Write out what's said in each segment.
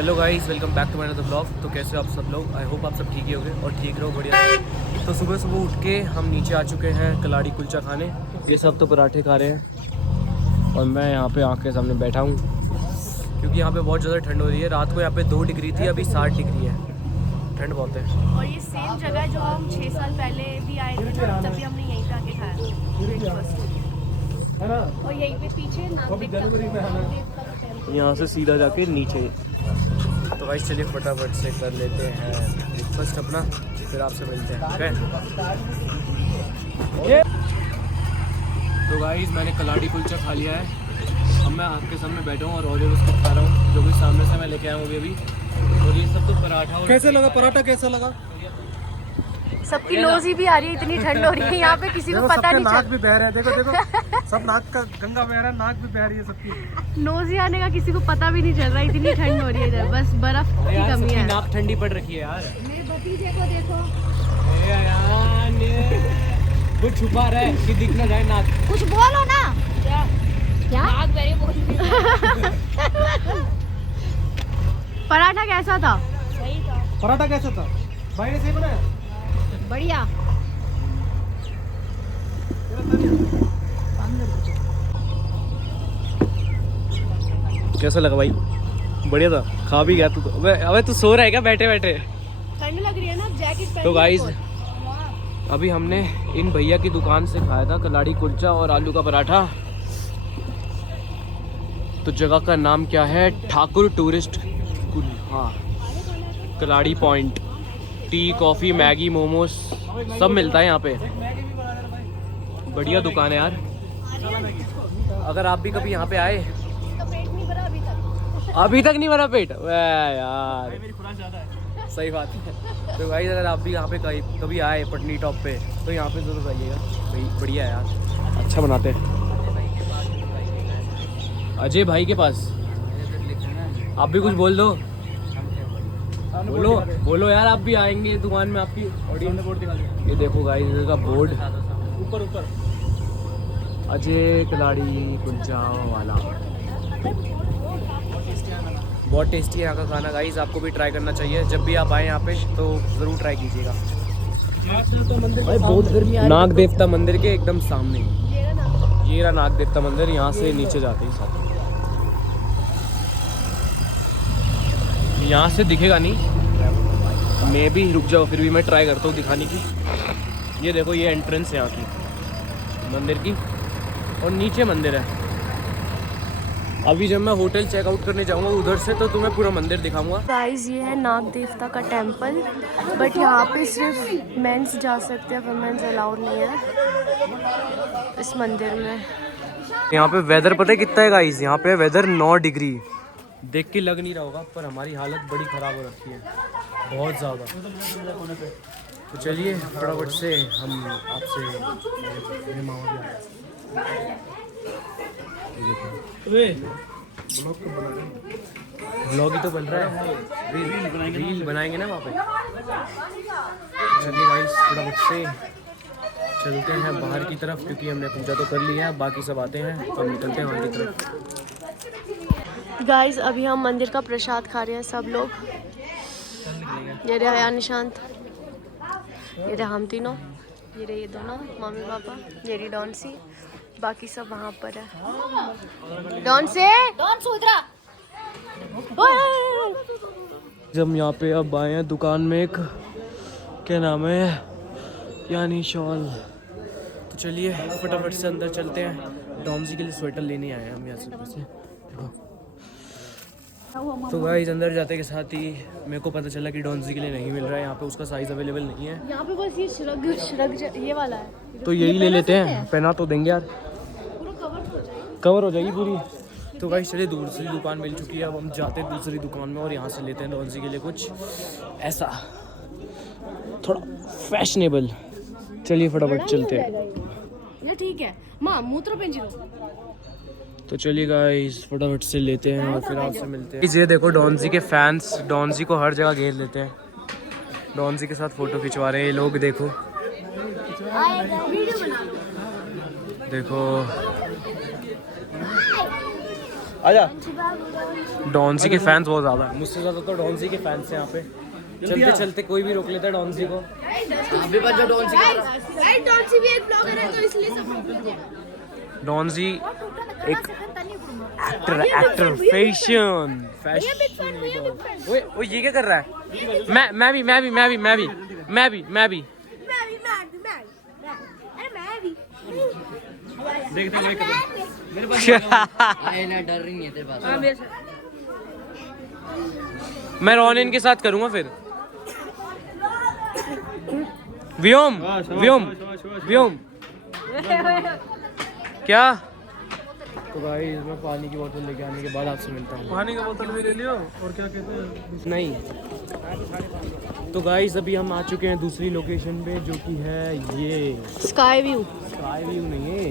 Hello guys, welcome back to my another blog. तो कैसे हो आप सब लोग? आई होप आप सब ठीक ही होंगे और ठीक रहो, बढ़िया रहो। तो सुबह सुबह उठ के हम नीचे आ चुके हैं कलाड़ी कुलचा खाने। ये सब तो पराठे खा रहे हैं और मैं यहाँ पे आँख के सामने बैठा हूँ क्योंकि यहाँ पे बहुत ज़्यादा ठंड हो रही है। रात को यहाँ पे 2 डिग्री थी, अभी 60 डिग्री है। ठंड बहुत है। और ये सेम जगह जो हम 6 साल पहले भी आए थे ना, तभी हमने यहीं पे आके खाया ब्रेकफास्ट। और यहीं पे पीछे यहाँ से सीधा जाके नीचे। तो गाइस चलिए फटाफट से कर लेते हैं ब्रेकफास्ट अपना, फिर आपसे मिलते हैं। ओके। तो गाइस मैंने कलाड़ी कुलचा खा लिया है। अब मैं आपके सामने बैठा हूँ और ओरियो बिस्कुट खा रहा हूँ, जो कि सामने से मैं लेके आया हूँ अभी। और ये सब तो पराठा। और कैसे लगा पराठा? कैसा लगा? सबकी नोज ही भी आ रही है, इतनी ठंड हो रही है यहाँ पे, किसी को पता नहीं नाक चल। भी बह रहे हैं, देखो देखो सब नाक का गंगा बह रहा है, नाक भी बह रही है सबकी। नोज ही आने का किसी को पता भी नहीं चल रहा, इतनी ठंड हो रही है इधर, बस बर्फ की कमी है। नाक ठंडी पड़ रखी है यार। मेरे भतीजे को देखो, वो छुपा रहा है कि दिख ना जाए नाक। कुछ बोलो ना। क्या नाक मेरे बोल। पराठा कैसा था? सही था। पराठा कैसा था? भाई ने सही बनाया? बढ़िया। कैसा लगा भाई? बढ़िया था। खा भी गया तू तो। अबे तू सो रहा है क्या बैठे बैठे? ठंड लग रही है ना, जैकेट पहन। तो गाइस अभी हमने इन भैया की दुकान से खाया था कलाड़ी कुलचा और आलू का पराठा। तो जगह का नाम क्या है? ठाकुर टूरिस्ट हाँ, कलाड़ी point. T, coffee, Maggi, momos सब मिलता है यहाँ पे। बढ़िया दुकान है यार। अगर आप भी कभी यहाँ पे आए। इसका पेट नहीं भरा अभी तक। अभी तक नहीं भरा पेट? वाह यार, मेरी खुराक ज़्यादा है। सही बात है। तो भाई अगर आप भी यहाँ पे कभी आए पटनी टॉप पे, तो यहाँ पे ज़रूर आइएगा भाई, बढ़िया है यार, अच्छा बनाते हैं। अजय भाई के पास आप भी कुछ बोल दो। बोलो बोलो यार, आप भी आएंगे दुकान में आपकी ऑडियंस। ये देखो गाइस इसका बोर्ड ऊपर अजय कलाड़ी कुलचा वाला। बहुत टेस्टी है यहाँ का खाना गाइस, आपको भी ट्राई करना चाहिए। जब भी आप आए यहाँ पे तो ज़रूर ट्राई कीजिएगा। भाई बहुत गर्मी आ रही है। नाग देवता मंदिर के एकदम सामने ये रहा नाग देवता मंदिर। यहाँ से नीचे जाते ही साथ यहाँ से दिखेगा नहीं, मैं भी रुक जाओ, फिर भी मैं ट्राई करता हूँ दिखाने की। ये देखो, ये एंट्रेंस है यहाँ की मंदिर की, और नीचे मंदिर है। अभी जब मैं होटल चेकआउट करने जाऊँगा उधर से, तो तुम्हें पूरा मंदिर दिखाऊंगा। गाइस ये है नाग देवता का टेंपल, बट यहाँ पे सिर्फ मेंस जा सकते हैं, वुमेन्स अलाउड नहीं है इस मंदिर में। यहाँ पे वेदर पता है कितना है गाइस? यहाँ पे वेदर 9 डिग्री। देख के लग नहीं रहा होगा, पर हमारी हालत बड़ी ख़राब हो रखी है, बहुत ज़्यादा। तो चलिए फटाफट से हम आपसे ब्लॉग ही तो बन रहा है, रील बनाएंगे ना वहाँ पे। चलिए गाइस फटाफट से चलते हैं बाहर की तरफ, क्योंकि हमने पूजा तो कर लिया है, बाकी सब आते हैं तो हम निकलते हैं बाहर की तरफ। गाइस अभी हम मंदिर का प्रसाद खा रहे हैं सब लोग। ये रहे हया निशांत, ये रहे हम तीनों, ये रहे ये दोनों मम्मी पापा, ये रही डॉन्सी, बाकी सब वहाँ पर है। डॉन्सी जब यहाँ पे अब आए हैं दुकान में, एक क्या नाम है, यानी शॉल। तो चलिए फटाफट से अंदर चलते हैं। डॉन्सी के लिए स्वेटर लेने आए हैं हम यहाँ से। तो गाइस अंदर जाते के साथ ही मेरे को पता चला कि डॉन्सी के लिए नहीं मिल रहा है यहाँ पे, उसका साइज़ अवेलेबल नहीं है यहाँ पे। बस ये श्रग ये वाला है, तो यही ले लेते हैं। पहना तो देंगे यार, कवर हो जाएगी पूरी। तो गाइस चलिए दूसरी दुकान मिल चुकी है, अब हम जाते हैं दूसरी दुकान में और यहाँ से लेते हैं डॉन्सी के लिए कुछ ऐसा थोड़ा फैशनेबल। चलिए फटाफट चलते हैं। ये ठीक है माँ, मूत्र पेंजी। तो चलिए गाइस फटाफट से लेते हैं और फिर आपसे मिलते हैं। ये देखो डॉन्सी के फैंस डॉन्सी को हर जगह घेर लेते हैं, डॉन्सी के साथ फ़ोटो खिंचवा रहे हैं ये लोग। देखो देखो आजा। डॉन्सी के फैंस बहुत ज़्यादा हैं, मुझसे ज़्यादा तो डॉन्सी के फैंस हैं यहाँ पे। चलते चलते कोई भी रोक लेता है डॉन्सी को। डॉन्सी एक एक्टर फैशन ओए ये क्या कर रहा है? मैं भी देखते हैं मेरे पास डर रही है तेरे पास। मैं रोनिन के साथ करूंगा फिर। व्योम व्योम व्योम क्या? तो भाई मैं पानी की बोतल लेके आने के बाद आपसे मिलता हूँ। पानी का बोतल भी ले लियो और क्या कहते हैं नहीं तो गाइस अभी हम आ चुके हैं दूसरी लोकेशन पे जो कि है ये स्काई व्यू। स्काई व्यू नहीं है,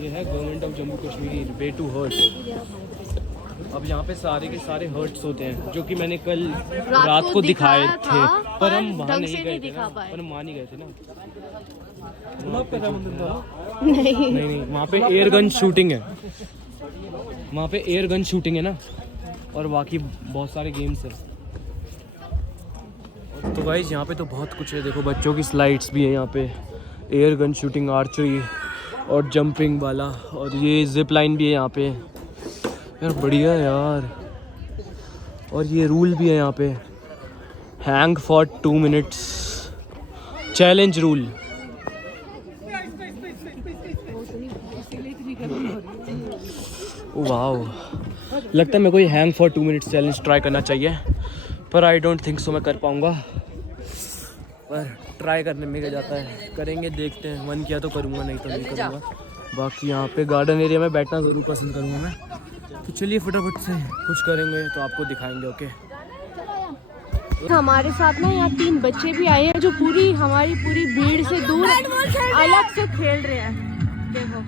ये है government of Jammu Kashmir way to hurt. अब यहाँ पे सारे के सारे हर्ट्स होते हैं जो कि मैंने कल रात को दिखाए थे, पर हम वहाँ नहीं गए थे ना, पर हम वहाँ नहीं गए थे ना। नहीं वहाँ पे एयर गन शूटिंग है, वहाँ पे एयर गन शूटिंग है ना, और बाकी बहुत सारे गेम्स हैं। तो गाइस यहाँ पे तो बहुत कुछ है, देखो बच्चों की स्लाइड्स भी है यहाँ पे, एयर गन शूटिंग, आर्चरी और जंपिंग वाला, और ये जिप लाइन भी है यहाँ पे यार, बढ़िया यार। और ये रूल भी है यहाँ पे, hang for 2 minutes challenge rule. Wow, लगता है मेरे को ये hang for 2 minutes challenge try करना चाहिए, पर आई डोंट थिंक सो मैं कर पाऊँगा, पर ट्राई करने में क्या जाता है, करेंगे देखते हैं। मन किया तो करूँगा, नहीं तो नहीं करूँगा। बाकी यहाँ पे गार्डन एरिया में बैठना ज़रूर पसंद करूँगा मैं। तो चलिए फटाफट से कुछ करेंगे तो आपको दिखाएंगे। ओके, हमारे साथ ना यहाँ 3 बच्चे भी आए हैं जो हमारी पूरी भीड़ से दूर अलग से खेल रहे हैं। देखो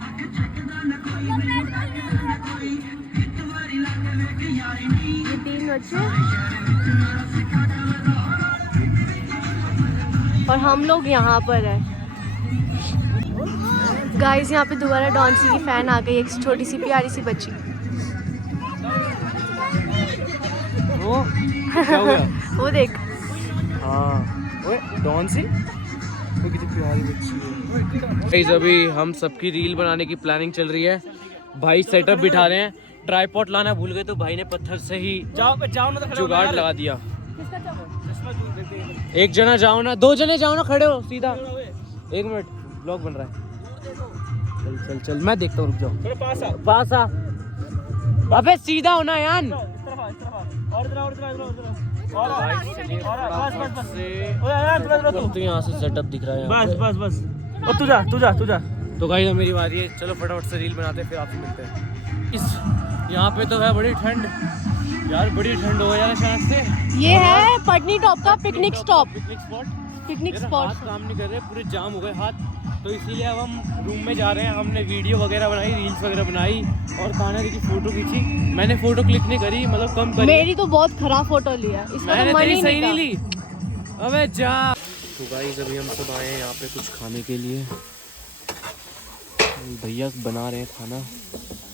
ये 3 बच्चे और हम लोग यहाँ पर है। गाइस यहाँ पे दोबारा डॉन्सी की फैन आ गई, एक छोटी सी प्यारी सी बच्ची। वो क्या हो गया? वो देख, हाँ ओए डॉन्सी, वो कितनी प्यारी बच्ची है। गाइस अभी हम सबकी रील बनाने की प्लानिंग चल रही है। भाई सेटअप बिठा रहे हैं, ट्राइपॉड लाना भूल गए तो भाई ने पत्थर से ही जुगाड़ लगा दिया। एक जना जाओ ना, 2 जने जाओ ना, खड़े हो सीधा। 1 मिनट, ब्लॉग बन रहा है। चल चल चल, मैं देखता हूँ, रुक जाओ। पास आ, अबे सीधा होना यार। तो यहाँ से सेटअप दिख रहा है। बस और तू जा। तो गाइस अब मेरी बारी है, चलो फटाफट से रील बनाते हैं, फिर आपसे मिलते हैं। यहाँ पे तो है बड़ी ठंड यार, बड़ी ठंड हो यार अचानक से। ये है पटनी टॉप का पिकनिक स्पॉट। पिकनिक स्पॉट काम नहीं कर रहे, पूरे जाम हो गए हाथ, तो इसीलिए अब हम रूम में जा रहे हैं। हमने वीडियो वगैरह बनाई, रील्स वगैरह बनाई, और कान्हा की फोटो खींची। मैंने फोटो क्लिक नहीं करी, मतलब कम करी। मेरी तो बहुत खराब फोटो लिया, इसका मैंने तो मन तेरी ही सही नहीं नहीं ली। अबे जा। तो गाइस अभी हम सब आए हैं यहाँ पे कुछ खाने के लिए, भैया बना रहे हैं खाना,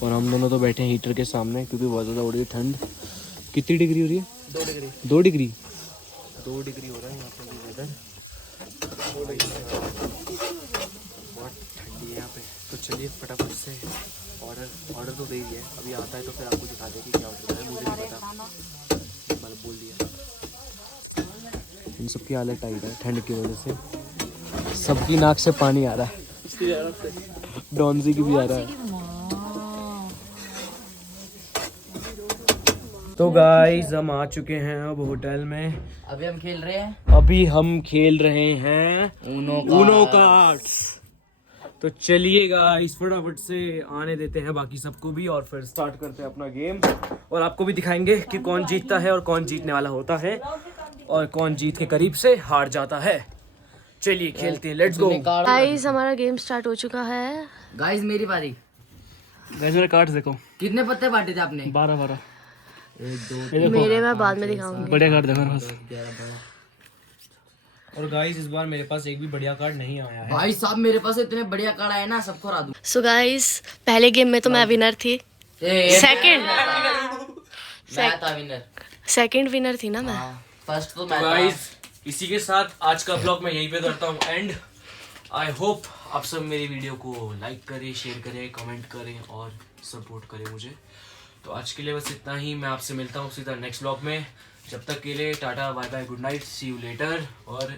और हम दोनों तो बैठे हैं हीटर के सामने क्योंकि बहुत ज़्यादा हो रही है ठंड। कितनी डिग्री हो रही है? 2 डिग्री। 2 डिग्री हो रहा है यहाँ पे वेदर, बहुत ठंडी है यहाँ पे। तो चलिए फटाफट से ऑर्डर तो दे ही है, अभी आता है तो फिर आपको दिखा दें कि क्या ऑर्डर है, मुझे नहीं पता, मतलब बोल दिया। इन सबकी हालत टाइट है ठंड की वजह से, सबकी नाक से पानी आ रहा है, डॉन्सी की भी आ रहा है। तो गाइस हम आ चुके हैं अब होटल में। अभी हम खेल रहे हैं ऊनो कार्ड्स। तो चलिए गाइस फटाफट से आने देते हैं बाकी सबको भी, और फिर स्टार्ट करते हैं अपना गेम, और आपको भी दिखाएंगे कि कौन जीतता है और कौन जीतने वाला होता है, और कौन जीत के करीब से हार जाता है। चलिए खेलते हैं, लेट्स गो। गाइस हमारा गेम स्टार्ट हो चुका है। गाइस मेरी बारी। गाइस मेरे कार्ड्स देखो, कितने पत्ते बांटे थे आपने? 12। मेरे मैं बाद में दिखाऊंगी। बढ़िया कार्ड देखो मेरे पास। और गाइस इस बार मेरे पास एक भी बढ़िया कार्ड नहीं आया है। भाई साहब मेरे पास इतने बढ़िया कार्ड आए ना, सबको हरा दूं। सो गाइस पहले गेम में तो मैं विनर थी, सेकंड मैं था विनर। सेकंड विनर थी ना मैं। फर्स्ट तो मैं था। गाइस इसी के साथ आज का ब्लॉग मैं यहीं पे करता हूँ एंड आई होप आप सब मेरी वीडियो को लाइक करें, शेयर करें, कमेंट करें और सपोर्ट करें मुझे। तो आज के लिए बस इतना ही। मैं आपसे मिलता हूँ सीधा नेक्स्ट ब्लॉग में। जब तक के लिए tata bye bye good night, see you later और